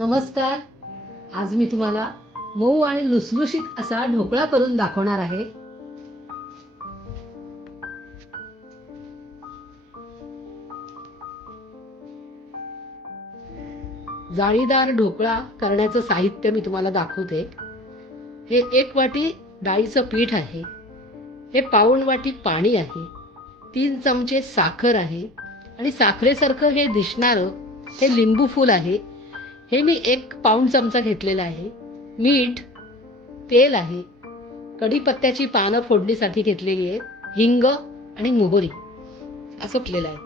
नमस्कार. आज मी तुम्हाला मऊ आणि लुसलुशीत असा ढोकळा करून दाखवणार आहे. जाळीदार ढोकळा करण्याचं साहित्य मी तुम्हाला दाखवते. हे 1 वाटी डाळीचं पीठ आहे, हे पाऊण वाटी पाणी आहे, 3 चमचे साखर आहे आणि साखरेसारखं हे दिसणारं हे लिंबू फूल आहे. हे मी 1 पाऊण चमचा घेतलेला आहे. मीठ, तेल आहे, कढीपत्त्याची पानं फोडणीसाठी घेतलेली आहेत, हिंग आणि मोहरी असं केलेलं आहे.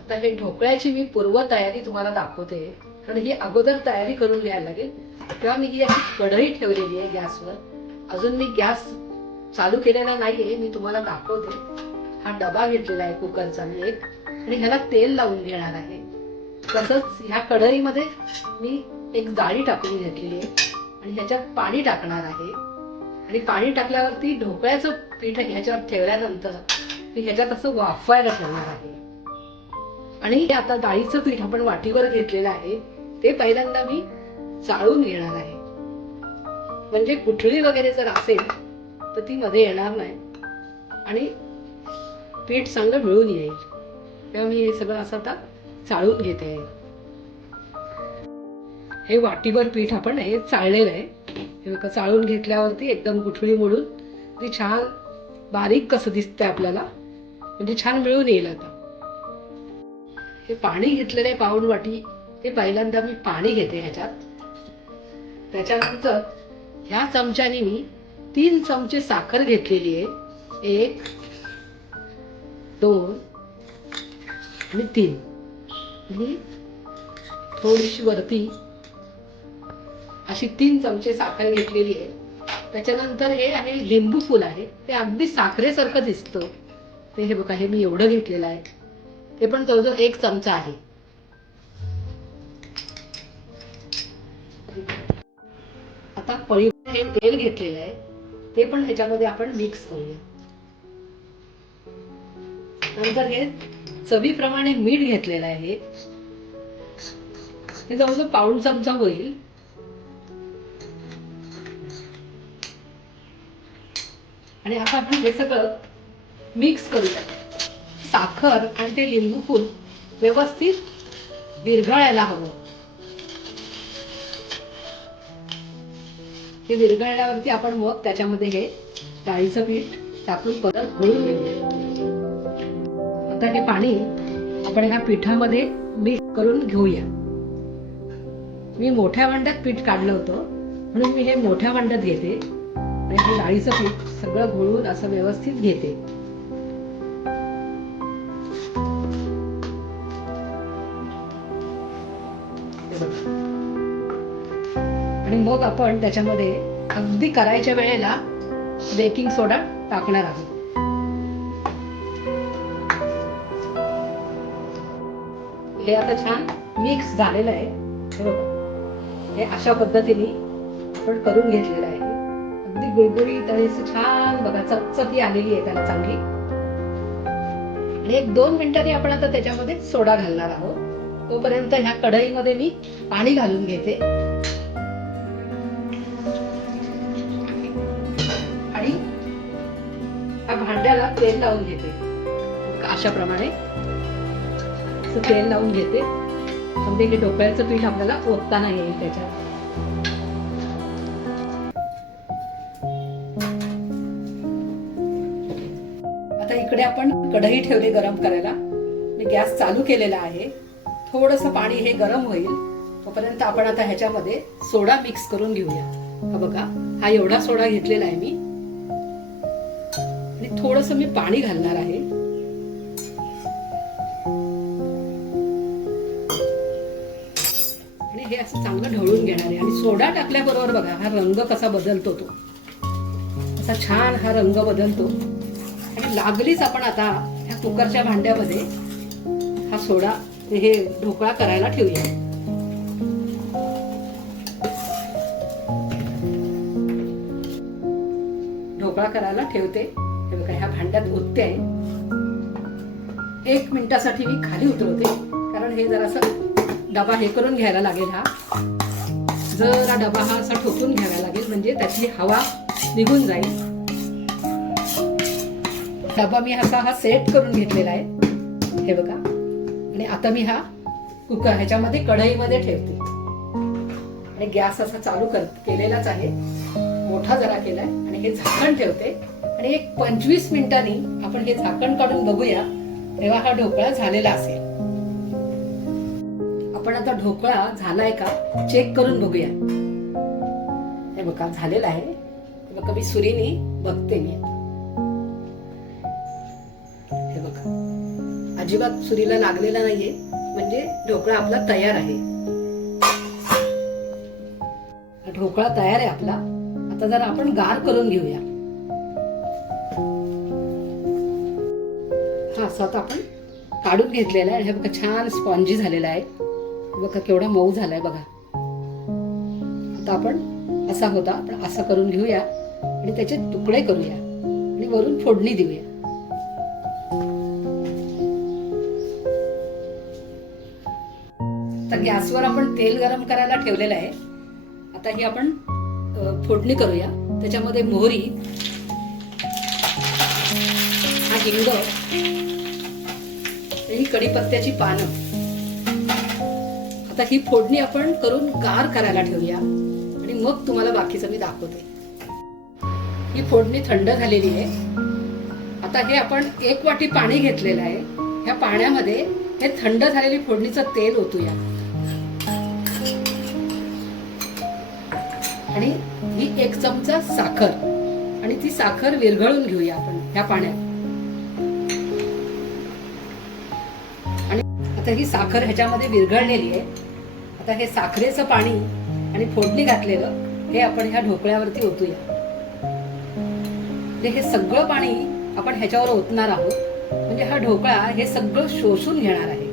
आता हे ढोकळ्याची मी पूर्वतयारी तुम्हाला दाखवते, कारण ही अगोदर तयारी करून घ्यायला लागेल. तेव्हा मी ही अशी कढई ठेवलेली आहे गॅसवर. अजून मी गॅस चालू केलेला नाहीये, मी तुम्हाला दाखवते. हा डबा घेतलेला आहे कुकरचा मी एक, आणि ह्याला तेल लावून घेणार आहे. तसंच ह्या कढईमध्ये मी एक जाळी टाकून घेतलेली आहे आणि ह्याच्यात पाणी टाकणार आहे. आणि पाणी टाकल्यावरती ढोकळ्याचं पीठ ह्याच्यावर ठेवल्यानंतर मी ह्याच्यात असं वाफवायला ठेवणार आहे. आणि हे आता डाळीचं पीठ आपण वाटीवर घेतलेलं आहे, ते पहिल्यांदा मी चाळून घेणार आहे. म्हणजे गुठळी वगैरे जर असेल तर ती मध्ये येणार नाही आणि पीठ चांगलं मिळून येईल. तेव्हा मी हे सगळं असं आता चाळून घेते. हे वाटीभर पीठ आपण हे चाळलेलं आहे. हे बघा, चाळून घेतल्यावरती एकदम गुठळी मोडून ते छान बारीक कसं दिसतंय आपल्याला, म्हणजे छान मिळून येईल. आता हे पाणी घेतलेलं आहे पाऊण वाटी, ते पहिल्यांदा मी पाणी घेते ह्याच्यात. त्याच्यानंतर ह्या चमच्याने मी 3 चमचे साखर घेतलेली आहे. 1, 2 आणि 3. आणि थोडीशी वरती अशी 3 चमचे साखर घेतलेली आहे. त्याच्यानंतर हे आहे लिंबू फूल आहे, ते अगदी साखरेसारखं दिसतं ते. हे बघा, हे मी एवढं घेतलेलं आहे, ते पण जवळजवळ 1 चमचा आहे. आता पळीवर हे तेल घेतलेलं आहे, ते पण ह्याच्यामध्ये आपण मिक्स करूया. नंतर हे चवीप्रमाणे मीठ घेतलेलं आहे, हे जवळजवळ पाऊण चमचा होईल. आणि आता आपण हे सगळं मिक्स करूया. साखर आणि ते लिंबू फूल व्यवस्थित विरघळायला हवं. हे विरघळल्यावरती आपण मग त्याच्यामध्ये हे डाळीचं पीठ टाकून परत घोळून घेऊया. आता हे पाणी आपण ह्या पिठामध्ये मिक्स करून घेऊया. मी मोठ्या भांड्यात पीठ काढलं होतं, म्हणून मी हे मोठ्या भांड्यात घेते आणि हे डाळीचं पीठ सगळं घोळून असं व्यवस्थित घेते. आणि मग आपण त्याच्यामध्ये अगदी करायच्या वेळेला बेकिंग सोडा टाकणार आहोत. हे आता छान मिक्स झालेलं आहे. हे बघा, हे अशा पद्धतीने आपण करून घेतलेलं आहे. अगदी गुळगुळीत आणि छान बघा चकचकी आलेली आहे त्याला चांगली. आणि 1-2 मिनिटांनी आपण आता त्याच्यामध्ये सोडा घालणार आहोत. तोपर्यंत ह्या कढईमध्ये मी पाणी घालून घेते आणि ह्या भांड्याला तेल लावून घेते. अशा प्रमाणे तेल लावून घेते, म्हणजे हे ढोकळ्याचं पीठ आपल्याला ओतताना येईल त्याच्यात. आता इकडे आपण कढई ठेवली गरम करायला. मी गॅस चालू केलेला आहे. थोडंसं पाणी हे गरम होईल तोपर्यंत आपण आता ह्याच्यामध्ये सोडा मिक्स करून घेऊया. हा बघा, हा एवढा सोडा घेतलेला आहे मी, आणि थोडंसं मी पाणी घालणार आहे. आणि हे असं चांगलं ढवळून घेणार आहे. आणि सोडा टाकल्याबरोबर बघा हा रंग कसा बदलतो, तो असा छान हा रंग बदलतो. आणि लागलीच आपण आता ह्या कुकरच्या भांड्यामध्ये हा सोडा हे ढोकळा करायला ठेवूया. ढोकळा करायला ठेवते. हे बघा, ह्या भांड्यात ओतते आहे. 1 मिनिटासाठी मी खाली उतरवते, कारण हे जरासं डबा हे करून घ्यायला लागेल. हा जरा डबा हा असा ठोकून घ्यावा लागेल म्हणजे त्याची हवा निघून जाईल. डबा मी असा हा सेट करून घेतलेला आहे हे बघा. आणि आता मी हा कुकर ह्याच्यामध्ये कढईमध्ये ठेवते आणि गॅस असा चालू केलेलाच आहे, मोठा जरा केलाय आणि हे झाकण ठेवते आणि एक 25 मिनिटांनी आपण हे झाकण काढून बघूया तेव्हा हा ढोकळा झालेला असेल. आपण आता ढोकळा झालाय का चेक करून बघूया. हे बघा झालेला आहे. हे बघा मी सुरीने बघते मी. हे बघा अजिबात सुरीला लागलेला नाहीये म्हणजे ढोकळा आपला तयार आहे. ढोकळा तयार आहे आपला. आता जरा आपण गार करून घेऊया. हा असा आता आपण काढून घेतलेला आहे. हे बघा छान स्पॉन्जी झालेला आहे. बघा केवढा मऊ झालाय बघा. आता आपण असा होता आपण असा करून घेऊया आणि त्याचे तुकडे करूया आणि वरून फोडणी देऊया. तर गॅसवर आपण तेल गरम करायला ठेवलेलं आहे. आता ही आपण फोडणी करूया. त्याच्यामध्ये मोहरी, हा हिंग, ही कढीपत्त्याची पानं. आता ही फोडणी आपण करून गार करायला ठेवूया आणि मग तुम्हाला बाकीचं मी दाखवते. ही फोडणी थंड झालेली आहे. आता हे आपण 1 वाटी पाणी घेतलेलं आहे. ह्या पाण्यामध्ये हे थंड झालेली फोडणीचं तेल ओतूया आणि ही 1 चमचा साखर आणि ती साखर विरघळून घेऊया आपण ह्या पाण्यात. आणि आता ही साखर ह्याच्यामध्ये विरघळलेली आहे. आता हे साखरेचं पाणी आणि फोडणी घातलेलं हे आपण ह्या ढोकळ्यावरती ओतूया. हे सगळं पाणी आपण ह्याच्यावर ओतणार आहोत म्हणजे हा ढोकळा हे सगळं शोषून घेणार आहे.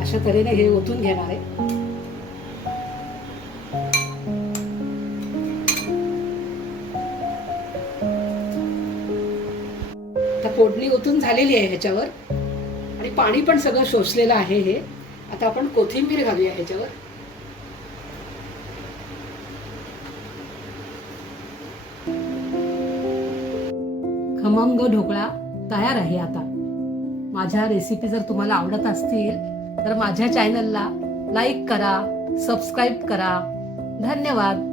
अशा तऱ्हेने हे ओतून घेणार आहे. फोडणी ओतून झालेली आहे ह्याच्यावर आणि पाणी पण सगळं शोषलेलं आहे हे. आता आपण कोथिंबीर घालूया ह्याच्यावर. खमंग ढोकळा तयार आहे. आता माझ्या रेसिपी जर तुम्हाला आवडत असतील तर माझ्या चॅनलला लाईक करा, सबस्क्राईब करा. धन्यवाद.